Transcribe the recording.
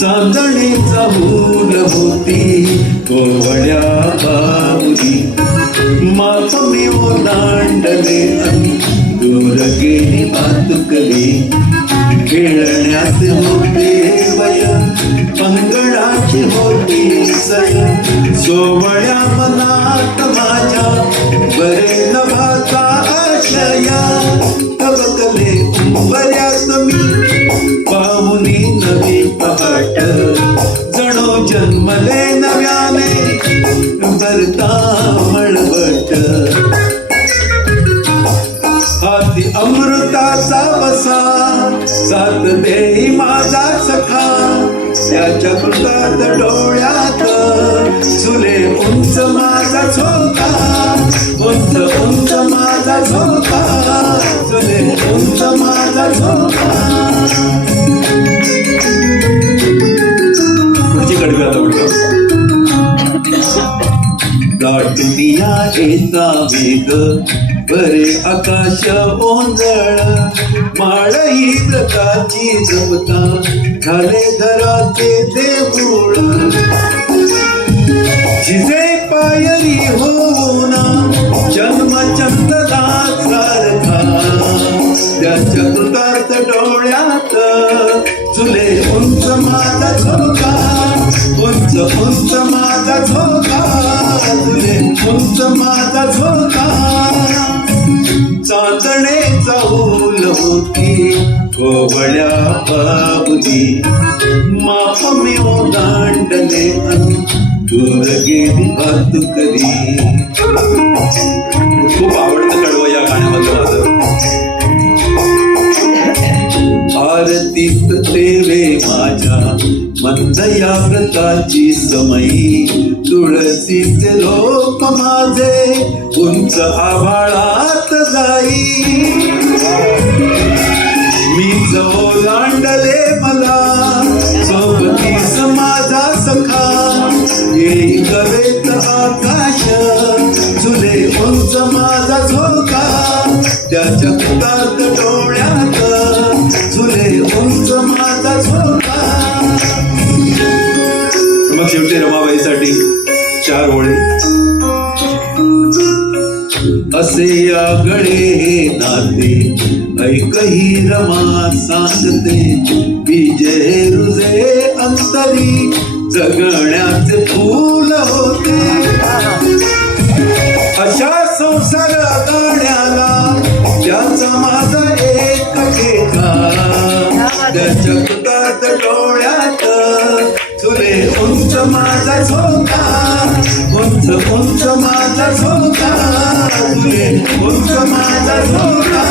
चांदणीचा फूल होती कोवळ्या बाहुली माप मी ओलांडले दूर गेली बातुकली खेळण्यात होते वय पंगडाची होती सय सोवळ्या मनात माझ्या बरे नभाचा आशया तबकले बऱ्यात मी पाहुनी नवी पहाट जणू जन्मले नव्याने भरता मळवट हाती अमृताचा बसा साथ देई माझा सखा त्याच्या कृतात डोळ्यात झुले उंच माझा झोका उंच उंच माझा झोका झुले उंच माझा झोका. पुढची कडवी आता उडतो दाटुनिया येता वेग बरे आकाश ओंजळ माळही व्रताची जपता झाले घराचे देऊळ जिजे पायरी होना जन्म चंद्रदा सारखा त्याच्या कृतार्थ डोळ्यात झुले उंच माझा झोका उंच उंच माझा झोका झुले उंच माझा झोका. चांदणेचा फूल होती कोवळ्या बाहुली माप मी ओलांडले दूर गेली बातुकली. खूप आवडतं कडवं या गाण्यामधलं माझं. आरतीत देवे माझ्या मंद या व्रताची समयी तुळशीचे लोक माझे उंच आभाळात जाई मी ओलांडले मला सोबतीस माझा सखा येई कवेत आकाश झुले उंच माझा झोका त्याच्या कृतात डोळ्यात झुले उंच माझा झोका. मग शेवटी रमाबाईसाठी 4 ओळी. असे आगळे हे नाते ऐकही रमा सांगते विजय रुजे अंतरी जगण्याचे फूल होते अशा संसार गाण्याला त्याचा माझा एक ठेका त्याच्या कृतात डोळ्यात झुले उंच माझा झोका उंच उंच माझा झोका झुले उंच माझा झोका.